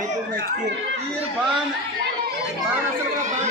बाण बाण असेल का बाण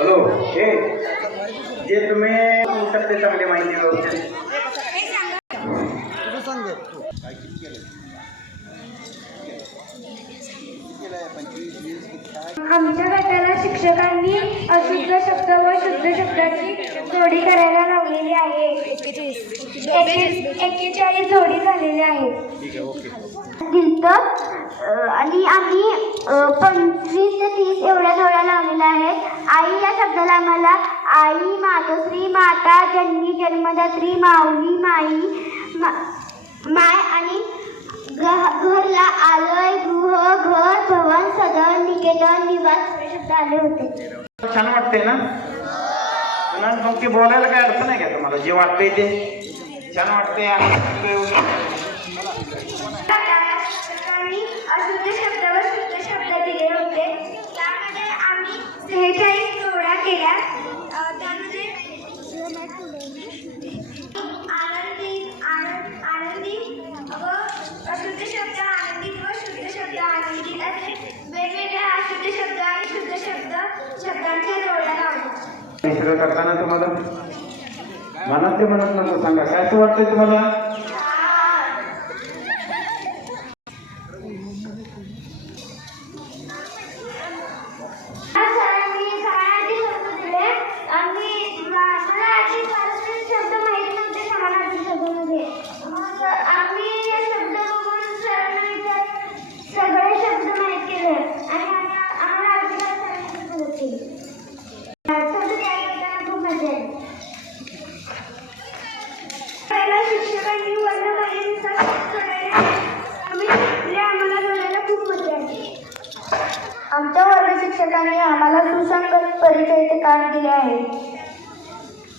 हॅलो हे जे तुम्ही होऊ शकते चांगली माहिती आमच्या गटाला शिक्षकांनी अशुद्ध शब्द व शुद्ध शब्दाची जोडी करायला लावलेली आहे. एक्केचाळीस जोडी झालेली आहे दिलत आणि आम्ही पंचवीस ते तीस एवढ्या जोड्या लावलेल्या आहेत. आई या शब्दाला आम्हाला आई मातोश्री माता जन्मी जन्मदात्री माऊली माई मा- माय आणि घरला आलय गृह घर भवन सदन निकेतन निवास शब्द आले होते. छान वाटते ना? मग ते बोलायला काय अडचण आहे का तुम्हाला? जे वाटतंय ते? छान वाटते शिक्षकांनी अशुद्ध शब्द व शुद्ध शब्द दिले होते त्यामध्ये आम्ही सेहेचाळीस जोड्या केल्या अ, त्यामध्ये आनंदी आनंद आनंदी व अशुद्ध शब्द आनंदी व शुद्ध शब्द आनंदी असे वेगवेगळ्या अशुद्ध शब्द आणि शुद्ध शब्द शब्दांच्या जोड्या लावल्या हे सगळं करताना तुम्हाला मनात ते म्हणत नको सांगा. काय असं वाटतंय तुम्हाला सरांनी सरांनी शब्द दिले आणि मला अशी पारस्परिक शब्द माहीत नव्हते समानार्थी शब्दामध्ये मग आम्ही हे शब्द बघून सरांना विचार सगळे शब्द माहीत केले आणि आम्ही आम्हाला अभिप्राय सरांनी मदत केली शब्द तयार करताना खूप मजा आली पहिला शिक्षकांनी वर्णमालेनुसार सोडायला आम्ही शिकले आम्हाला सोडायला खूप मजा आली आमच्या वर्ग शिक्षकांनी आम्हाला सुसंगत परिचयाचे काम दिले आहे.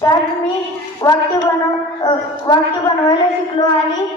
त्यात मी वाक्य बनव वाक्य बनवायला शिकलो आणि